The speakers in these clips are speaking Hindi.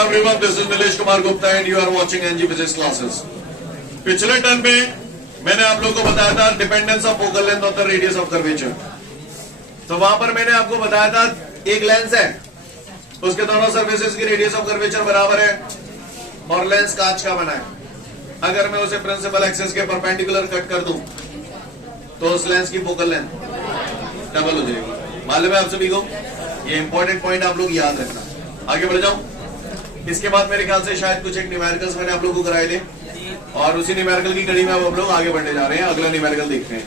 everyone, this is Nilesh Kumar Gupta and you are watching NG Physics classes. पिछले टर्म में मैंने आप लोगों को बताया था dependence of focal length of the radius of curvature. तो वहां पर मैंने आपको बताया था एक लेंस है, उसके दोनों सर्फेसेस की रेडियस ऑफ कर्वेचर बराबर है और लेंस कांच का बना है। अगर मैं उसे प्रिंसिपल एक्सिस के परपेंडिकुलर कट कर दूं तो उस लेंस की फोकल लेंथ डबल हो जाएगी। मालूम है आप सभी को? ये इंपॉर्टेंट पॉइंट आप लोग याद रखना। आगे बढ़ जाऊं। इसके बाद मेरे ख्याल से शायद कुछ एक न्यूमेरिकल्स मैंने आप लोगों को कराए थे और उसी न्यूमेरिकल की कड़ी में अब हम लोग आगे बढ़ने जा रहे हैं। अगला न्यूमेरिकल देखते हैं।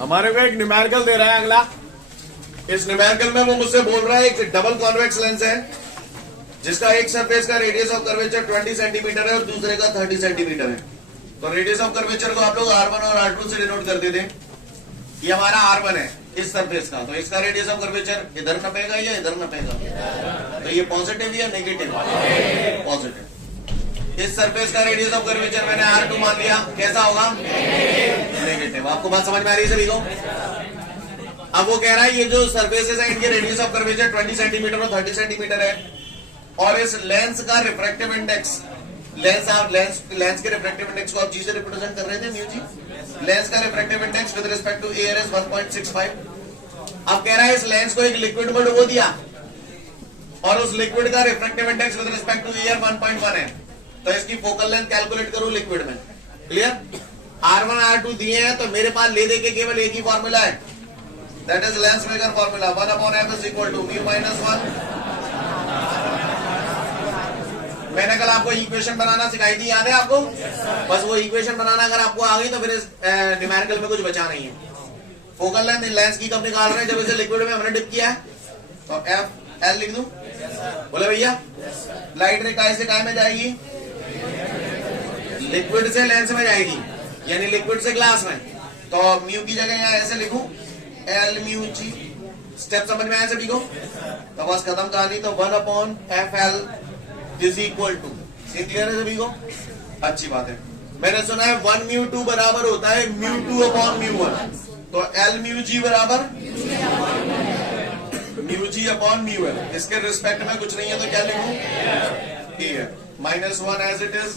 हमारे को एक न्यूमेरिकल दे रहा है अगला। इस न्यूमेरिकल में वो मुझसे बोल रहा है एक डबल कॉन्वेक्स लेंस है जिसका एक सरफेस का रेडियस ऑफ कर्वेचर 20 सेंटीमीटर है और दूसरे का 30 सेंटीमीटर है। तो रेडियस ऑफ कर्वेचर को आप लोग R1 और R2 से डिनोट करते थे। ये हमारा R1 है इस सरफेस का, तो इसका रेडियस ऑफ कर्वेचर इधर नपेगा या इधर नपेगा? तो ये पॉजिटिव या नेगेटिव? पॉजिटिव। इस सरफेस का रेडियस ऑफ कर्वेचर मैंने R2 मान लिया, कैसा होगा? नेगेटिव। आपको बात समझ में आ रही है सभी को? अब वो कह रहा है ये जो सरफेसेस है इनके रेडियस ऑफ कर्वेचर 20 सेंटीमीटर और 30 सेंटीमीटर है और इस लेंस का रिफ्रैक्टिव इंडेक्स, लेंस के रिफ्रैक्टिव इंडेक्स को आप जी से रिप्रेजेंट कर रहे थे म्यू जी। लेंस का refractive index with respect to air is 1.65। अब कह रहा है इस लेंस को एक लिक्विड में डुबो दिया और उस लिक्विड का refractive index with respect to air 1.1 है, तो इसकी फोकल लेंथ कैलकुलेट करूं लिक्विड में। क्लियर? R1 R2 दिए हैं तो मेरे पास ले दे के केवल एक ही फॉर्मूला है, that is lens maker formula 1/f is equal to mu minus 1। मैंने कल आपको इक्वेशन बनाना सिखाई थी, याद है आपको? बस वो इक्वेशन बनाना अगर आपको आ गई तो फिर इस न्यूमेरिकल में कुछ बचा नहीं है। फोकल लेंथ लेंस की कब निकाल रहे हैं? जब इसे लिक्विड में हमने डिप किया है। तो एफ एल लिख दूं? बोले भैया लाइट रे काय से काय में जाएगी? लिक्विड से लेंस में जाएगी, यानी लिक्विड से ग्लास में। तो म्यू की जगह यहाँ ऐसे लिखूं एल म्यू जी। स्टेप समझ में आया सभी को? तो बस खत्म कहानी। तो 1/FL is equal to, clear है सभी को? अच्छी बात है। मैंने सुना है 1 म्यू 2 बराबर होता है म्यू 2 अपॉन म्यू 1। तो एल म्यू जी बराबर mu G upon mu L. इसके रिस्पेक्ट में कुछ नहीं है तो क्या लिखूं? ए है minus 1 as it is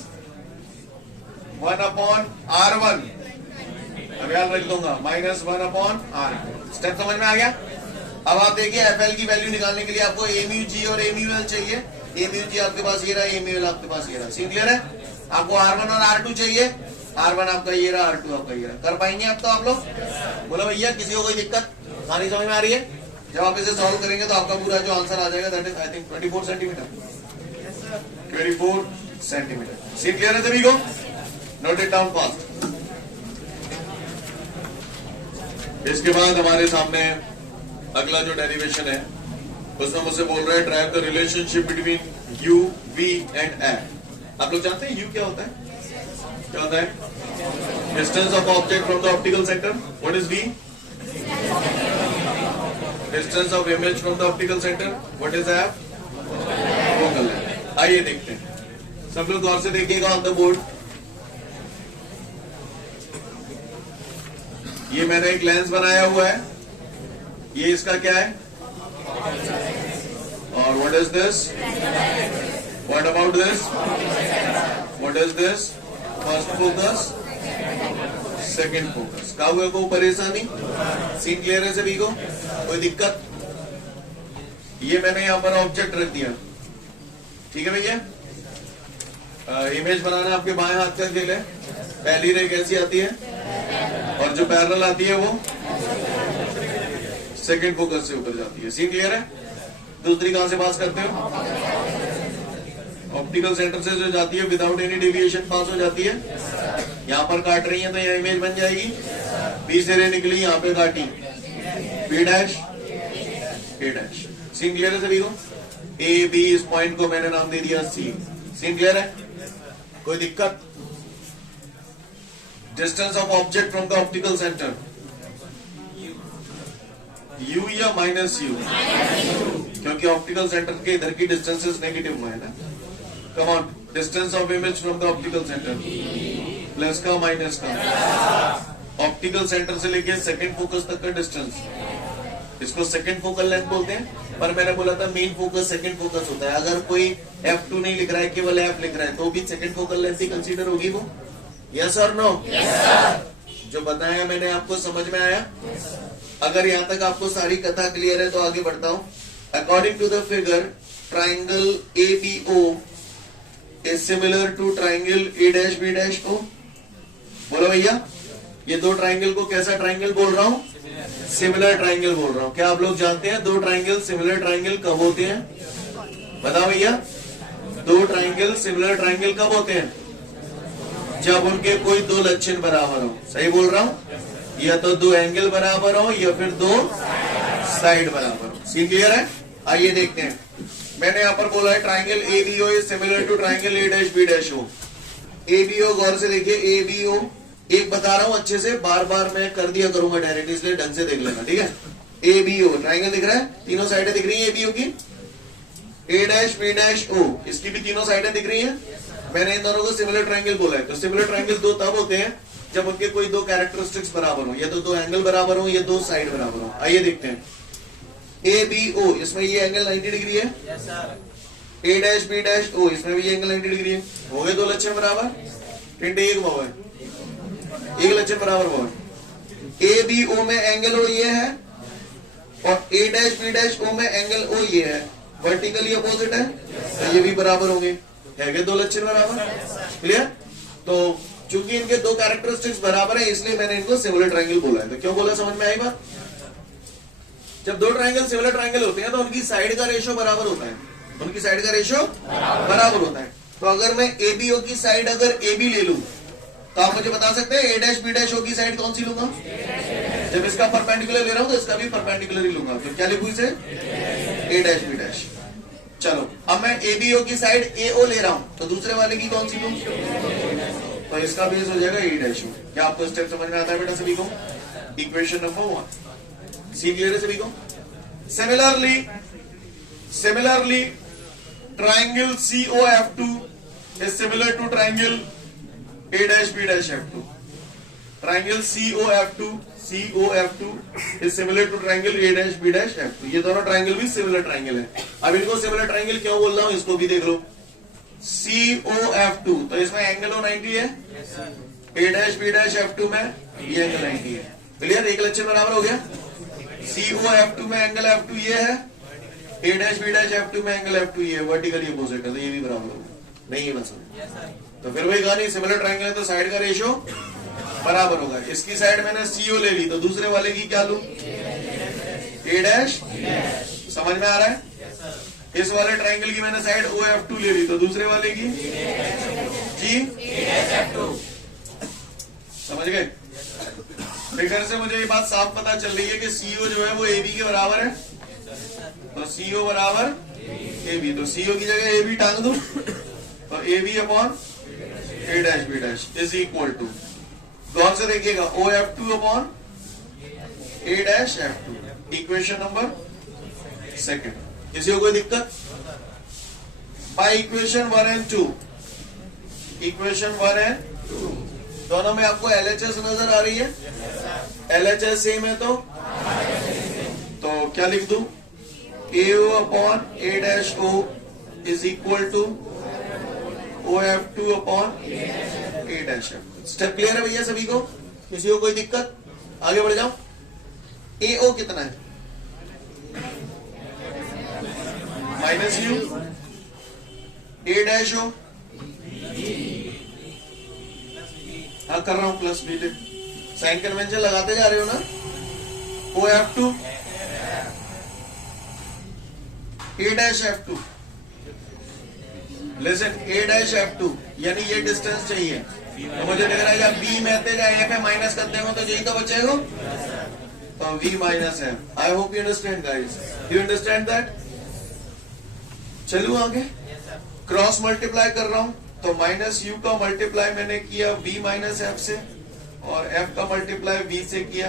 1 upon R1। अब याद रख दूंगा माइनस 1 अपॉन R। स्टेप समझ में आ गया? अब आप देखिए एफएल की वैल्यू निकालने के लिए आपको ए म्यू जी और ए म्यू एल चाहिए। ए म्यू जी आपके पास ये रहा, ए म्यू एल आपके पास ये रहा। सीन क्लियर है? आपको R1 और R2 चाहिए। R1 आपका ये रहा, R2 आपका ये रहा। कर पाएंगे आप? तो आप लोग बोलो भैया किसी को कोई दिक्कत नहीं समझ में आ रही है? जब आप इसे सॉल्व करेंगे तो आपका पूरा जो आंसर आ जाएगा that is I think 24 centimetre. 24 centimetre. Scene clear है सभी को? Note it down fast. इसके बाद हमारे सामने अगला जो डेरिवेशन है उसमें मुझसे बोल रहा है drive the relationship between U, V and F। आप लोग जानते हैं U क्या होता है? क्या होता है? Distance of object from the optical centre. What is V? Distance of image from the optical centre. What is F? Focal length. आइए देखते हैं। सब लोग गौर से देखिएगा ऑन द बोर्ड। ये मैंने एक लेंस बनाया हुआ है, ये इसका क्या है? और what is this? What about this? What is this? First focus, second focus. काहुए को परेशानी? सीन क्लियर है सभी को? कोई दिक्कत? ये मैंने यहां पर ऑब्जेक्ट रख दिया, ठीक है भैया? इमेज बनाना आपके बाएं हाथ का खेल है। पहली रे कैसी आती है और जो पैरेलल आती है वो सेकंड फोकस से ऊपर जाती है। सीन क्लियर है? दूसरी कहां से पास करते हो? ऑप्टिकल सेंटर से जो जाती है विदाउट एनी डेविएशन पास हो जाती है। यहां पर काट रही है तो यह इमेज बन जाएगी। बी से रे निकली, यहां पे काटी, बी डैश, ए डैश। सीन क्लियर है सभी को? ए बी, इस पॉइंट को मैंने नाम दे दिया सी। सीन क्लियर है? कोई दिक्कत? Distance of object from the optical centre U या माइनस U? क्योंकि ऑप्टिकल सेंटर के इधर की डिस्टेंसेस नेगेटिव में है ना। Come on, distance of image from the optical centre plus का माइनस का। ऑप्टिकल सेंटर से लेके सेकंड फोकस तक का डिस्टेंस इसको सेकंड फोकल लेंथ बोलते हैं, पर मैंने बोला था मेन फोकस सेकंड फोकस होता है। अगर कोई F2 नहीं लिख रहा है, केवल F लिख रहा है, तो भी सेकंड फोकल लेंथ ही कंसीडर होगी वो। यस और नो? जो बताया मैंने आपको समझ में आया? अगर यहाँ तक आपको सारी कथा क्लियर है तो आगे बढ़ता हूं। According to the figure, triangle ABO is similar to triangle A'-B'O। बोलो भैया, ये दो ट्राइंगल को कैसा ट्राइंगल बोल रहा हूं? सिमिलर ट्राइंगल बोल रहा हूं। क्या आप लोग जानते हैं दो ट्राइंगल सिमिलर ट्राइंगल कब होते हैं? बताओ भैया, दो ट्राइंगल सिमिलर ट्राइंगल कब होते हैं? जब उनके कोई दो लक्षण बराबर हो। सही बोल रहा हूं? या तो दो एंगल बराबर हो या फिर दो साइड बराबर हो। सीन क्लियर है? आइए देखते हैं। मैंने यहां पर बोला है triangle ABO is similar to triangle A'-B'O। ABO गौर से देखिए, ABO एक बता रहा हूं अच्छे से, बार बार मैं कर दिया करूंगा डायरेक्ट, इसलिए ढंग से देख लेना, ठीक है? ABO ट्राइंगल दिख रहा है, तीनों साइडें दिख रही है ABO की। A'-B'O इसकी भी तीनों साइडें दिख रही हैं। मैंने इन दोनों को सिमिलर ट्राइंगल बोला है। तो सिमिलर ट्राइंगल दो तब होते हैं जब उनके कोई दो कैरेक्टरिस्टिक्स बराबर हो, या तो दो एंगल बराबर हो या दो साइड बराबर हो। आइए देखते हैं। ABO इसमें ये एंगल 90 डिग्री है। A'-B'O इसमें भी ये एंगल 90 डिग्री है। हो गए दो लक्षण बराबर, टिंडे एक हुआ है, एक लक्षण बराबर हुआ है। ABO में एंगल O ये है और A'-B'O में एंगल O ये है, वर्टिकली अपोजिट है, तो ये भी बराबर होंगे। है दो लक्षण बराबर? क्लियर? तो चूंकि इनके दो कैरेक्टरिस्टिक्स बराबर है, इसलिए मैंने इनको सिमिलर ट्राइंगल बोला है। तो क्यों बोला, समझ में आई बात? जब दो ट्राइंगल सिमिलर ट्राइंगल होते हैं तो उनकी साइड का रेशियो बराबर होता है। उनकी साइड का रेशियो बराबर होता है। तो अगर मैं ABO की साइड अगर AB ले लूं, तो आप मुझे बता सकते हैं A'-B'O की साइड कौन सी लूंगा? जब इसका परपेंडिकुलर ले रहा हूं तो इसका भी परपेंडिकुलर ही लूंगा। तो क्या लिखूं इसे? A'-B'। चलो, अब मैं ABO की साइड AO ले रहा हूं, तो दूसरे वाले की कौन सी लूं? तो इसका बेस हो जाएगा A'। क्या आपको स्टेप समझ में आता है बेटा सभी को? इक्वेशन नंबर 1 सी क्लियर है सभी को? Similarly triangle COF2 is similar to triangle A'-B'F2। Triangle COF2 is similar to triangle A'-B'F2। ये दोनों ट्राइंगल भी सिमिलर ट्राइंगल है। अब इनको सिमिलर ट्राइंगल क्यों बोल रहा हूं, इसको भी देख लो। COF2 तो इसमें एंगल 90 है, A'-B'F2 में ये एंगल 90 है। क्लियर? एक लक्षण बराबर हो गया। COF2 में एंगल F2 ये है, A'-B'F2 में एंगल F2 ये है, वर्टिकली अपोजिट है, तो ये भी बराबर होगा। नहीं है बस। तो फिर वही कहानी, सिमिलर ट्राइंगल है तो साइड का रेशियो बराबर होगा। इसकी साइड मैंने CO ले ली, तो दूसरे वाले की क्या लूं? A'। समझ में आ रहा है? इस वाले ट्राइंगल की मैंने साइड OF2 ले ली, तो दूसरे वाले की जी समझ गए? फिगर से मुझे ये बात साफ पता चल रही है कि CO जो है वो AB के बराबर है। तो CO बराबर AB, तो CO की जगह AB टांग दूं, तो AB upon A'-B' is equal to, गौर से देखिएगा, OF2 upon A'-F2। Equation number 2। किसी को कोई दिक्कत? बाय इक्वेशन 1 और 2, इक्वेशन 1 और 2 दोनों में आपको LHS नजर आ रही है? LHS सेम है तो क्या लिख दूं? AO upon A'-O is equal to OF2 upon A'-F। Step clear है भैया सभी को? किसी को कोई दिक्कत? आगे बढ़ जाओ। AO कितना है? -U। A'-O हाँ कर रहा हूं, प्लस B ले, साइन कन्वेंशन लगाते जा रहे हो ना। OF2 A'-F2, लिसन, A'-F2 यानी ये डिस्टेंस चाहिए। तो मुझे लग रहा है जब B में थे F में माइनस करते हो तो यही तो बचेगा, तो V माइनस है। आई hope you understand guys, you understand that? चलू आगे, क्रॉस मल्टीप्लाई कर रहा हूं, तो -U का मल्टीप्लाई मैंने किया V माइनस F से, और F का मल्टीप्लाई V से किया।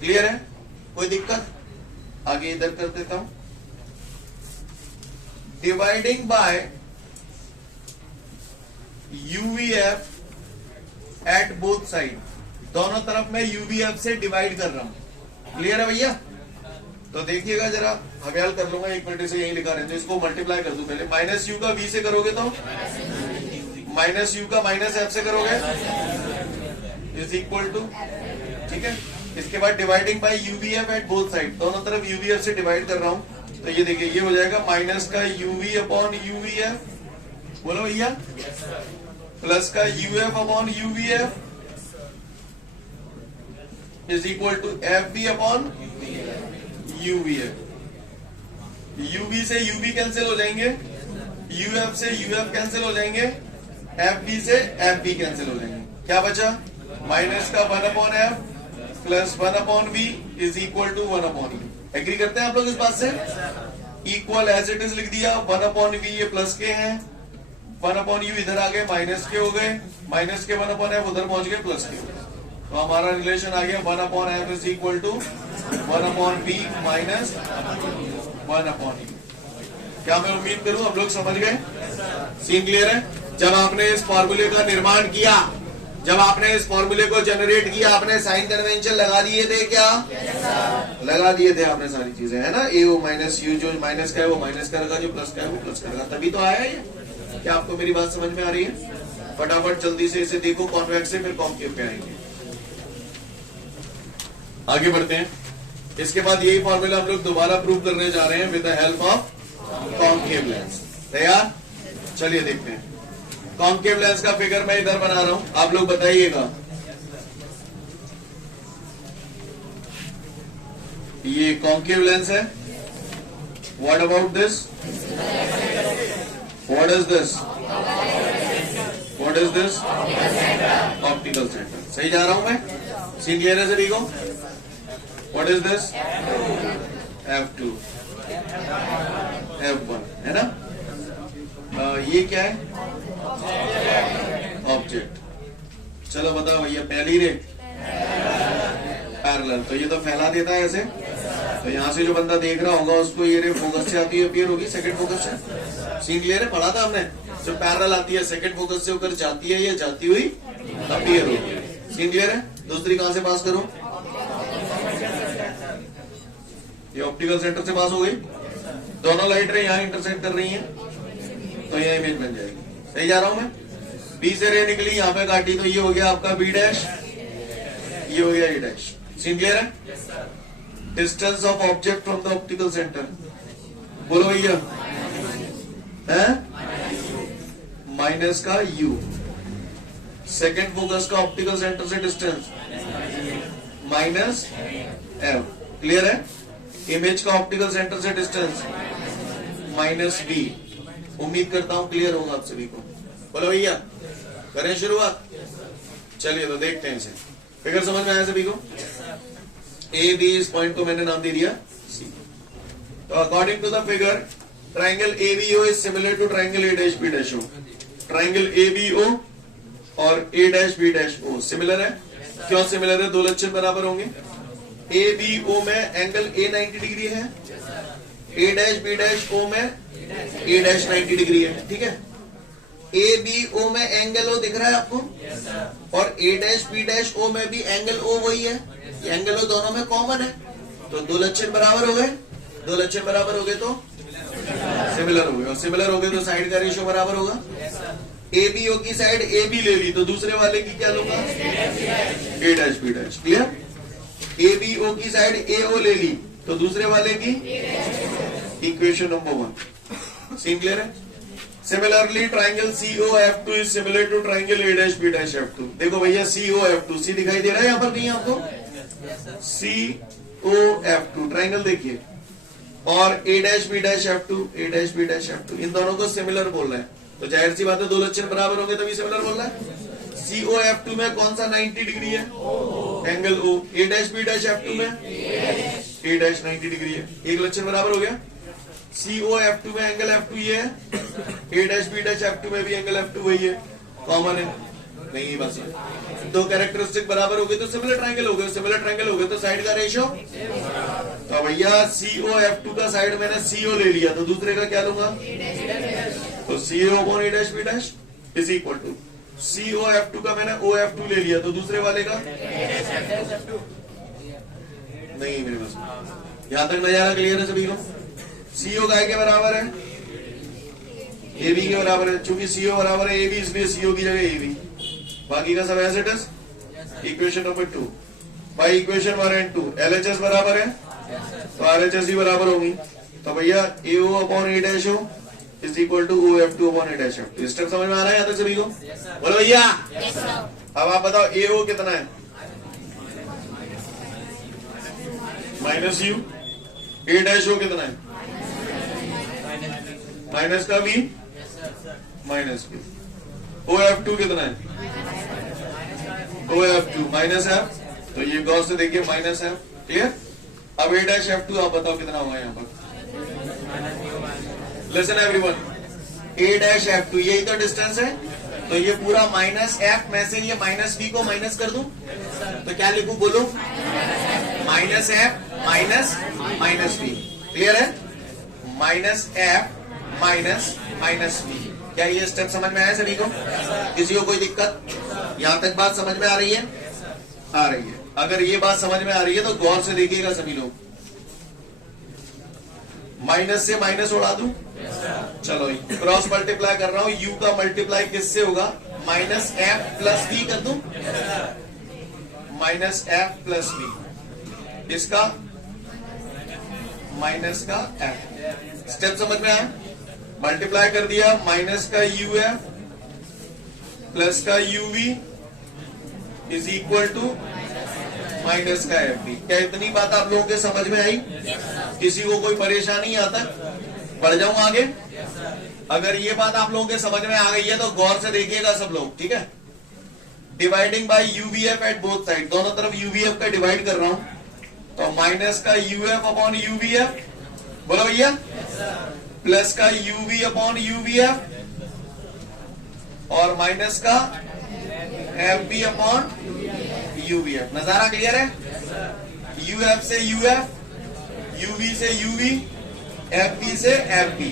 क्लियर है? कोई दिक्कत? आगे इधर कर देता हूं। Dividing by UVF eight both side, दोनों तरफ मैं UVF से डिवाइड कर रहा हूं। क्लियर है भैया? तो देखिएगा जरा, हव्याल कर लूंगा 1 मिनट से, यही लिखा रहता है, इसको मल्टीप्लाई कर दूं पहले। माइनस यू का वी से करोगे तो माइनस यू का माइनस एफ से करोगे इज इक्वल टू, ठीक है। इसके बाद dividing by UVF at both side, दोनों तरफ यूवीएफ से डिवाइड कर रहा हूं, तो ये देखिए ये हो जाएगा माइनस का यूवी अपॉन यूवीएफ, बोलो भैया, प्लस का uf upon uvf is equal to f b upon uvf. Uv से यूवी कैंसिल हो जाएंगे, यूएफ से यूएफ कैंसिल हो जाएंगे, एफ बी से एफ बी कैंसिल हो जाएंगे, क्या बचा, माइनस का 1 upon f plus 1 upon b is equal to 1 upon u. Agree करते हैं आप लोग इस बात से? इक्वल एज इट इज लिख दिया, 1 अपॉन बी ये प्लस के हैं, 1 अपॉन यू इधर आ गए माइनस के हो गए, माइनस के 1 अपॉन एफ उधर पहुंच गए प्लस के, तो हमारा रिलेशन आ गया 1 upon F is equal to 1 upon B minus 1 upon U. क्या मैं उम्मीद करूं हम लोग समझ गए? सीन क्लियर है? जब आपने इस फॉर्मूले का निर्माण किया, जब आपने इस फॉर्मूले को जनरेट किया, आपने साइन कन्वेंशन लगा दिए थे क्या? लगा दिए थे आपने सारी चीजें, है ना। ए ओ माइनस यू, जो माइनस का है वो माइनस करेगा, जो प्लस का है वो प्लस करेगा, तभी तो आया ये। क्या आपको मेरी बात समझ में आ रही है? फटाफट जल्दी से इसे देखो, कॉन्वेक्स से फिर कॉन्केव पे आएंगे। आगे बढ़ते हैं। इसके बाद यही फॉर्मूला हम लोग दोबारा प्रूव करने जा रहे हैं with the help of concave lens. तैयार? चलिए देखते हैं। कॉन्केव लेंस का फिगर मैं इधर बना रहा हूं, आप लोग बताइएगा। ये कॉन्केव लेंस है। What about this? What is this? What is this? Optical centre. सही जा रहा हूं मैं? सीन क्लियर है सभी को? What is this? F2 F1, है ना। ये क्या है? ऑब्जेक्ट। चलो बताओ भैया, पहली रे पैरेलल, तो ये तो फैला देता है ऐसे, तो यहां से जो बंदा देख रहा होगा उसको ये रे फोकस से आती है अपीयर होगी, सेकंड फोकस से। सीन क्लियर है? पढ़ा था हमने, जो पैरेलल आती है सेकंड फोकस से होकर जाती है, ये जाती हुई अपीयर होगी। सीन क्लियर है? दूसरी कहां से पास करूं? ये ऑप्टिकल सेंटर से पास हो गई, दोनों लाइट रे यहाँ इंटरसेक्ट कर रही हैं, तो यह इमेज बन जाएगी। सही जा रहा हूं मैं? बी से रे निकली, यहाँ पे काटी, तो ये हो गया आपका बी डैश, ये हो गया ए डैश। सीन क्लियर है? Distance of object from the optical centre, बोलो भैया, है माइनस का यू। सेकेंड फोकस का ऑप्टिकल सेंटर से डिस्टेंस माइनस एफ। क्लियर है? इमेज का ऑप्टिकल सेंटर से डिस्टेंस माइनस बी। उम्मीद करता हूं क्लियर होगा आप सभी को। बोलो भैया, करें शुरुआत? चलिए तो देखते हैं इसे। फिगर समझ में आया सभी को? ए बी, इस पॉइंट को मैंने नाम दे दिया सी। तो according to the figure, triangle A B O is similar to triangle A dash B dash O. Triangle A B O और A dash B dash O similar है। क्यों सिमिलर है? दो लक्षण बराबर होंगे। ए बी ओ में एंगल ए 90 डिग्री है, ए डैश बी डैश ओ में ए डैश 90 डिग्री है, ठीक है। ए बी ओ में एंगल ओ दिख रहा है आपको, और ए डैश बी डैश ओ में भी एंगल ओ वही है, एंगल ओ दोनों में कॉमन है, तो दो लक्षण बराबर हो गए। दो लक्षण बराबर हो गए तो सिमिलर हो गए, और सिमिलर हो गए तो साइड का रेशियो बराबर होगा। ए बी ओ की साइड ए बी ले ली, तो दूसरे वाले की क्या लूंगा? A dash B dash. Clear? A B O की साइड ए ओ ले ली, तो दूसरे वाले की इक्वेशन नंबर 1। सीन क्लियर है? Similarly triangle COF2 is similar to triangle A dash B dash F2। देखो भैया COF2, सी दिखाई दे रहा है यहाँ पर कहीं आपको? COF2 ट्राइंगल देखिए, और A dash B dash F2, A dash B dash F2, इन दोनों को सिमिलर बोल रहा है, तो जाहिर सी बात है दो लक्षण बराबर होंगे तभी सिमिलर बोल रहा है। COF2 में कौन सा 90 डिग्री है? Angle O। A dash B dash F2 में A डैश 90 डिग्री है, एक लक्षण बराबर हो गया। COF2 में एंगल F2 ये है, A dash B dash F2 में भी एंगल F2 वही है, कॉमन है नहीं, बस दो कैरेक्टरिस्टिक बराबर हो गए तो सिमिलर ट्रायंगल हो गए, सिमिलर ट्रायंगल हो गए तो साइड का रेशियो। तो भैया COF2 का साइड मैंने CO ले लिया, तो दूसरे का क्या लूंगा? तो CO upon A dash B dash is equal to COF2 का मैंने OF2 ले लिया, तो दूसरे वाले का नहीं मेरे पास यहां तक नजारा क्लियर है सभी को? सीओ काय के बराबर है? एबी के बराबर है। चूंकि सीओ बराबर है एबी, इसलिए सीओ की जगह एबी। बाकी का सब as it is. Equation number 2 by equation 1 and 2 LHS बराबर है तो आरएचएस भी बराबर होगी। तो भैया AO upon A dash O is equal to O F two upon A dash F. Step समझ में आ रहा है यहाँ तक सभी को? बोलो भैया। अब आप बताओ एओ कितना है? Minus U. A dash O कितना है? माइनस का B minus B. O F two कितना है? O F two minus F. तो ये गौर से देखिए माइनस एफ। क्लियर? अब ए डैश एफ टू आप बताओ कितना होगा यहाँ पर? लिसन एवरीवन, ए डैश एफ टू यही तो डिस्टेंस है। तो ये पूरा माइनस एफ में से ये माइनस बी को माइनस कर दूं तो क्या लिखूं बोलो? Minus F minus minus B. Clear है? Minus F minus minus B. क्या ये स्टेप समझ में आया सभी को? किसी को कोई दिक्कत? यहां तक बात समझ में आ रही है? आ रही है। अगर ये बात समझ में आ रही है तो गौर से देखिएगा सभी लोग। माइनस से माइनस उड़ा दूं? चलो क्रॉस मल्टीप्लाई कर रहा हूं। यू का मल्टीप्लाई किससे होगा? माइनस एफ प्लस बी कर दूं? Minus F plus B. इसका माइनस का एफ। स्टेप समझ में आया? मल्टीप्लाई कर दिया। माइनस का यू एफ प्लस का U V is equal to minus का एफ बी। क्या इतनी बात आप लोगों के समझ में आई? किसी को कोई परेशानी यहाँ तक? बढ़ जाऊं आगे? अगर ये बात आप लोगों के समझ में आ गई है तो गौर से देखिएगा सब लोग। ठीक है? Dividing by UVF at both side, दोनों तरफ यूवीएफ का डिवाइड कर रहा हूं तो माइनस का यूएफ अपॉन यूवीएफ। बोलो भैया। प्लस का यूवी अपॉन यूवीएफ और माइनस का एफ बी अपॉन यूवीएफ। नजारा क्लियर है? यूएफ से यूएफ, यूवी से यूवी, एफ बी से एफ बी।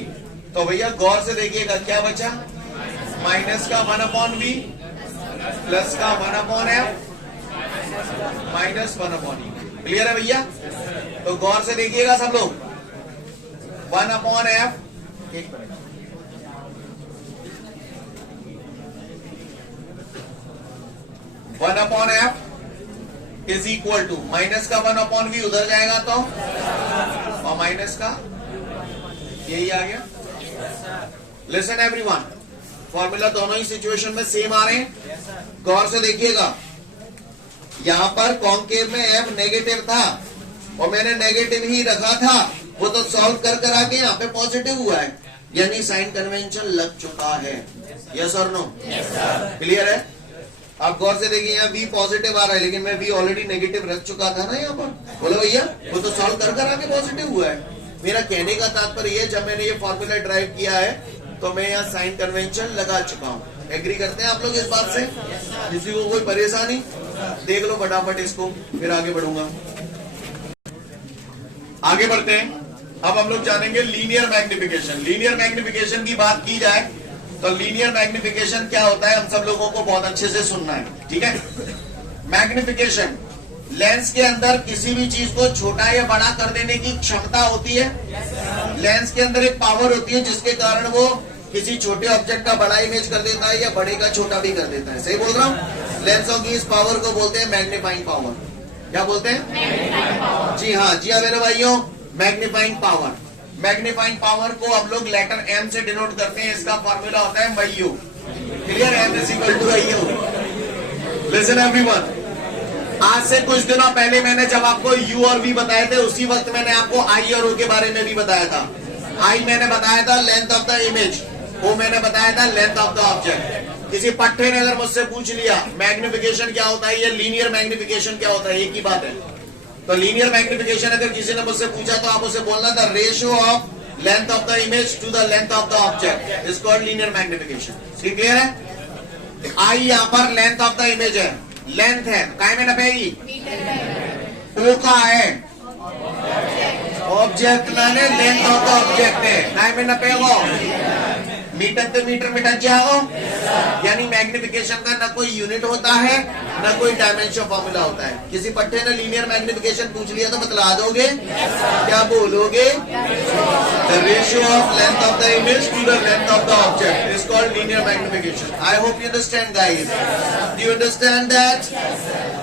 तो भैया गौर से देखिएगा क्या बचा? माइनस का 1 अपॉन बी प्लस का 1 upon F minus 1 upon E. Clear है भैया? तो गौर से देखिएगा सब लोग। 1 अपॉन एफ, एक minute, 1 upon F is equal to minus का 1 अपॉन वी उधर जाएगा तो और माइनस का यही आ गया। लिसन एवरीवन, फॉर्मूला दोनों ही सिचुएशन में सेम आ रहे हैं। गौर से देखिएगा। यहां पर कॉन्केव में एफ नेगेटिव था और मैंने नेगेटिव ही रखा था, वो तो सॉल्व कर आके यहाँ पे पॉजिटिव हुआ है, यानी साइन कन्वेंशन लग चुका है। यस और नो? क्लियर है? आप गौर से देखिए, यहाँ बी पॉजिटिव आ रहा है लेकिन मैं बी ऑलरेडी नेगेटिव रख चुका था ना यहाँ पर। बोलो भैया, वो तो सॉल्व कर आके पॉजिटिव हुआ है। मेरा कहने का तात्पर्य ये, जब मैंने ये फॉर्मूला ड्राइव किया है तो मैं यहाँ साइन कन्वेंशन लगा चुका हूँ। एग्री करते हैं आप लोग इस बात से? किसी को कोई परेशानी? देख लो फटाफट इसको, फिर आगे बढ़ूंगा। आगे बढ़ते हैं। अब हम लोग जानेंगे लीनियर मैग्निफिकेशन। लीनियर मैग्निफिकेशन की बात की जाए तो लीनियर मैग्निफिकेशन क्या होता है हम सब लोगों को बहुत अच्छे से सुनना है। ठीक है? मैग्निफिकेशन लेंस के अंदर किसी भी चीज को छोटा या बड़ा कर देने की क्षमता होती है। लेंस के अंदर एक पावर होती है जिसके कारण वो किसी छोटे ऑब्जेक्ट का बड़ा इमेज कर देता है या बड़े का छोटा भी कर देता है। सही बोल रहा हूँ? लेंसों की इस पावर को बोलते हैं मैग्नीफाइंग पावर। क्या बोलते हैं? जी हाँ, जी हाँ मेरे भाइयों, मैग्नीफाइंग पावर। मैग्नीफाइंग पावर को हम लोग लेटर एम से डिनोट करते हैं। इसका फॉर्मूला होता है MU। Clear? M is equal to IU। Listen everyone, आज से कुछ दिनों पहले मैंने जब आपको U और V बताए थे, उसी वक्त मैंने आपको I और O के बारे में भी बताया था। I मैंने बताया था length of the image, O मैंने बताया था लेंथ ऑफ द ऑब्जेक्ट। किसी पट्टे ने अगर मुझसे पूछ लिया मैग्निफिकेशन क्या होता है या लीनियर मैग्निफिकेशन क्या होता है, एक ही बात है। तो लीनियर मैग्निफिकेशन अगर किसी ने मुझसे पूछा तो आप उसे बोलना था ratio of length of the image to the length of the object is called linear magnification. Clear है? I यहाँ पर लेंथ ऑफ द इमेज है, लेंथ है, काय में नपेगी? O का है ऑब्जेक्ट, मैंने लेंथ ऑफ द ऑब्जेक्ट है, काय में नपेगो? मीटर पे मीटर में टच जाओ, यानी मैग्निफिकेशन का ना कोई यूनिट होता है ना कोई डायमेंशन फॉर्मूला होता है। किसी पट्टे ने लीनियर मैग्निफिकेशन पूछ लिया तो बतला दोगे, क्या बोलोगे? The ratio of length of the image to the length of the object is called linear magnification. I hope you understand guys. Do you understand that?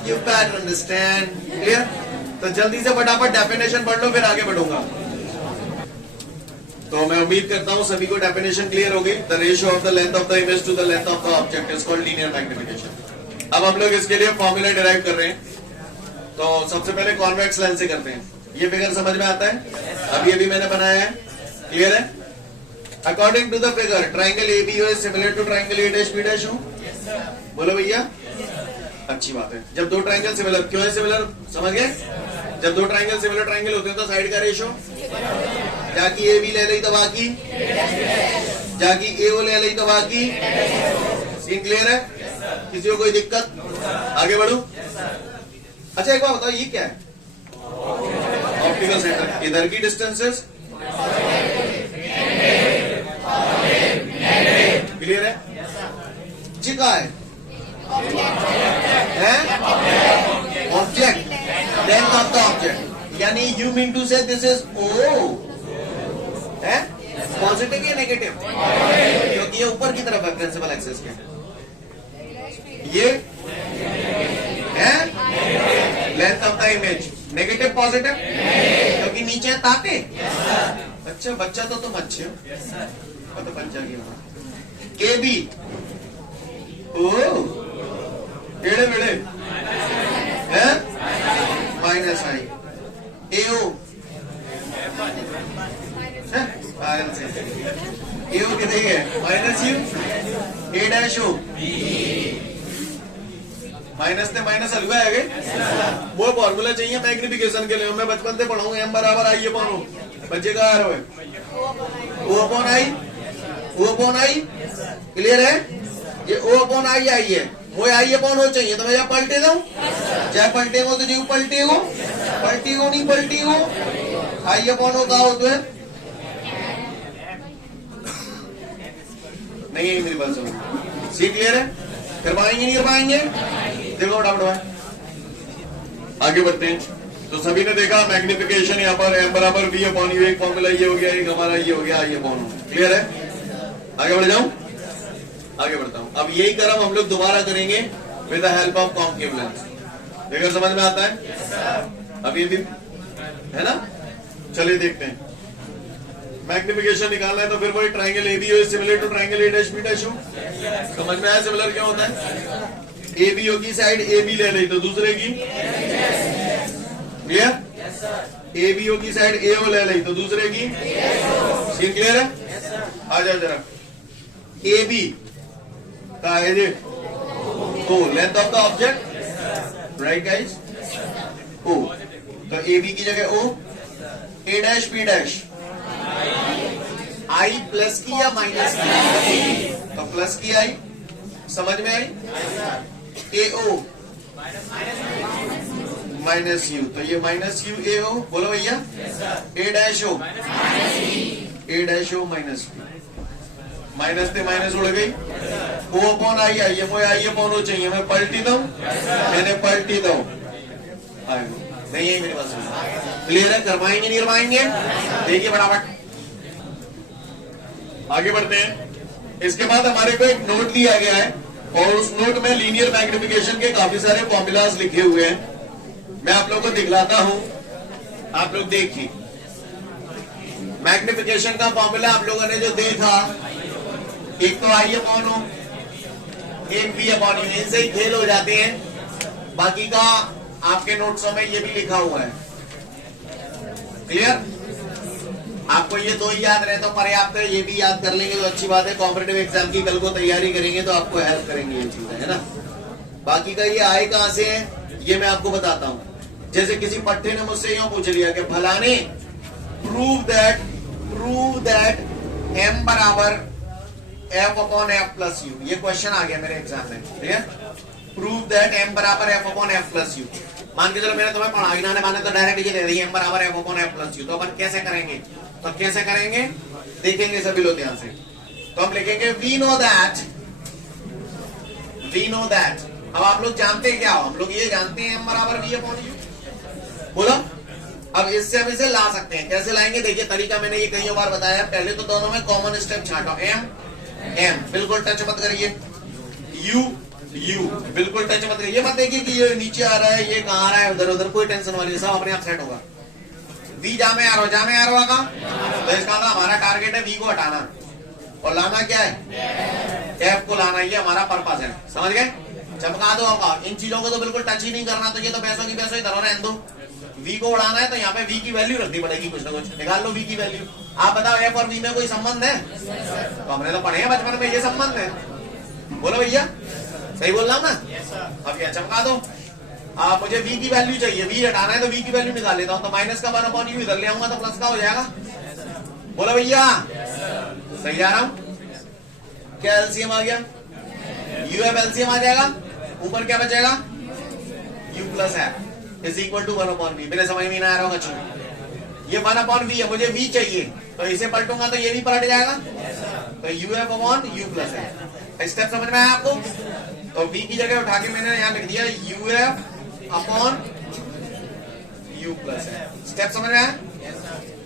You can understand. Clear? तो जल्दी से फटाफट डेफिनेशन पढ़ लो, फिर आगे बढ़ूंगा। तो मैं उम्मीद करता हूं सभी को डेफिनेशन क्लियर हो गई। The ratio of the length of the image to the length of the object is called linear magnification. अब हम लोग इसके लिए फॉर्मूला डिराइव कर रहे हैं। तो सबसे पहले कॉन्वेक्स लेंस से करते हैं। ये फिगर समझ में आता है? अभी अभी मैंने बनाया है, क्लियर है? According to the figure triangle ABO is similar to triangle A dash B dash. बोलो भैया, अच्छी बात है। जब दो ट्राइंगल सिमिलर, क्यों है सिमिलर, समझ गए? जब दो ट्राइंगल सिमिलर ट्राइंगल होते हैं तो साइड का रेशियो, जाकी ए बी ले ली तो बाकी, जाकी ए ओ ले ली तो बाकी। सीन क्लियर है? किसी को कोई दिक्कत? आगे बढ़ू। अच्छा एक बात बताओ, ये क्या है? Optical centre. इधर की डिस्टेंसेस क्लियर है? जी का है object, length of the object, यानी यू मीन टू से दिस इज ओ है पॉजिटिव या नेगेटिव? क्योंकि ये ऊपर की तरफ है प्रिंसिपल एक्सिस के। ये है length of the image, negative positive? क्योंकि नीचे है ताते। अच्छा बच्चा तो तुम अच्छे हो, तो बच्चा की के बी ओ टेढ़े मेढ़े है माइनस आई ए ओ एओ कितने है? Minus U A dash O minus ने माइनस हलवा है गए। वो फॉर्मूला चाहिए मैग्निफिकेशन के लिए, मैं बचपन से पढ़ाऊंगा। एम बराबर आई अपॉन ओ, बच्चे का आ रहा है O upon I, O upon I. Clear है? ये ओ अपॉन आई आई है, वो आई अपॉन हो चाहिए तो मैं यहाँ पलटे दू, चाहे पलटे हो तो जीव पलटे हो, पलटी हो नहीं पलटी हो, आई अपॉन हो कहा हो तो है नहीं है मेरी बात सुनो। सी क्लियर है? कर पाएंगे नहीं कर पाएंगे? देखो आगे बढ़ते हैं। तो सभी ने देखा मैग्निफिकेशन यहाँ पर एम बराबर वी अपॉन यू, एक फॉर्मूला ये हो गया, एक हमारा ये हो गया आई अपॉन। क्लियर है? आगे बढ़ जाऊं? आगे बढ़ता हूं। अब यही क्रम हम लोग दोबारा करेंगे with the help of concave lens. देखकर समझ में आता है? अब ये भी है ना, चलिए देखते हैं। मैग्निफिकेशन निकालना है तो फिर वही triangle ABO is similar to triangle A dash B dash. समझ में आया सिमिलर क्या होता है? एबीओ की साइड ए बी ले ली तो दूसरे की, क्लियर? एबीओ की साइड ए ओ ले ली तो दूसरे की। सीन क्लियर है? आ जाओ जरा। ए बी का है जी O length of the object, right guys? O तो ए बी की जगह O, A dash B dash I plus की या माइनस की? तो प्लस की आई, समझ में आई? ए ओ माइनस यू, तो ये माइनस यू ए ओ। बोलो भैया, ए dash O, A dash O minus minus से माइनस उड़ गई, ओ अपॉन आई आई है, मुझे आई अपॉन ओ चाहिए, मैं पलटी दू, मैंने पलटी दो नहीं है मेरे पास। क्लियर है? करवाएंगे नहीं करवाएंगे? देखिए फटाफट आगे बढ़ते हैं। इसके बाद हमारे को एक नोट दिया गया है और उस नोट में लीनियर मैग्निफिकेशन के काफी सारे फॉर्मूलाज लिखे हुए हैं। मैं आप लोगों को दिखलाता हूं, आप लोग देखिए। मैग्निफिकेशन का फॉर्मूला आप लोगों ने जो देखा, एक तो आई अपॉन ओ, एक बी अपॉन यू, इनसे ही खेल हो जाते हैं। बाकी का आपके नोट्सों में ये भी लिखा हुआ है। क्लियर? आपको ये दो ही याद रहे तो पर्याप्त है, ये भी याद कर लेंगे तो अच्छी बात है। कॉम्पिटिटिव एग्जाम की कल को तैयारी करेंगे तो आपको हेल्प करेंगे ये चीजें, है ना? बाकी का ये आए कहां से है ये मैं आपको बताता हूं। जैसे किसी पट्टे ने मुझसे यूं पूछ लिया कि फलाने प्रूव दैट एम बराबर F upon f plus you, ये क्वेश्चन आ गया मेरे एग्जाम में। ठीक है? प्रूव दैट एम बराबर F upon f plus you. मान के चलो मैंने तुम्हें पढ़ा, इन्होंने माने तो डायरेक्ट ये दे दी एम बराबर F upon f plus you. तो अपन कैसे करेंगे? तो कैसे करेंगे देखेंगे सभी लोग ध्यान से। तो हम लिखेंगे वी नो दैट। अब आप लोग जानते हैं क्या हो, हम लोग ये जानते हैं m बराबर v अपॉन u। बोलो, अब इससे हम इसे ला सकते हैं। कैसे लाएंगे देखिए, तरीका मैंने ये कई बार बताया है। पहले तो दोनों में कॉमन स्टेप छांटो, m बिल्कुल टच मत करिए, u बिल्कुल टच मत करिए। ये मत देखिए कि ये नीचे आ रहा है, ये कहाँ आ रहा है, उधर उधर, कोई टेंशन वाली, सब अपने आप सेट होगा। v जा में आ रहा का, तो इसका मतलब हमारा टारगेट है v को हटाना और लाना क्या है, f को लाना। ये हमारा पर्पस है, समझ गए। चमका दो होगा, इन चीजों को तो बिल्कुल टच ही नहीं करना। तो ये तो पैसों की पैसों ही धरो, रहने दो। v को उड़ाना है तो यहाँ पे v की वैल्यू रखनी पड़ेगी, कुछ ना कुछ निकाल लो v की वैल्यू। आप बताओ f और v में कोई संबंध है? तो हमने तो पढ़े हैं बचपन में, ये संबंध है। बोलो भैया, सही बोल रहा हूँ ना? अब क्या चमका दो। मुझे v की वैल्यू चाहिए, v हटाना है तो v की वैल्यू निकाल लेता हूँ। तो माइनस का 1 अपॉन u इधर ले आऊंगा तो प्लस का हो जाएगा। बोलो भैया, सही जा रहा हूँ? क्या एलसीएम आ गया? यूएफ एलसीएम आ जाएगा। ऊपर क्या बचेगा? u प्लस है is equal to 1 upon v। मेरे समझ में नहीं आ रहा होगा। ये 1 अपॉन v है, मुझे v चाहिए, तो इसे पलटूंगा तो ये भी पलट जाएगा। तो यूएफ अपॉन u प्लस है। स्टेप समझ में आया आपको? तो v की जगह उठा के मैंने यहाँ लिख दिया यूएफ अपॉन u प्लस है। स्टेप समझ में आया?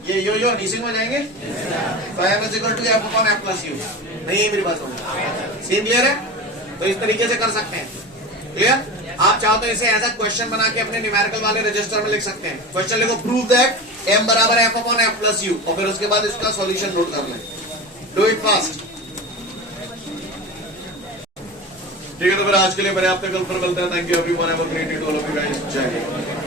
ये यो नीसिंग हो जाएंगे। तो f is equal to f upon f plus u। नहीं है मेरी बात समझ? सीन क्लियर है? तो इस तरीके से कर सकते हैं। क्लियर? आप चाहो तो इसे ऐसा क्वेश्चन बना के अपने न्यूमेरिकल वाले रजिस्टर में लिख सकते हैं। क्वेश्चन लिखो, प्रूव दैट m बराबर f upon f plus u, और फिर उसके बाद इसका सॉल्यूशन नोट कर लें। Do it fast. ठीक है, तो फिर आज के लिए पर्याप्त है, कल फिर मिलते हैं। Thank you everyone, have a great day to all of you guys. जय हिंद।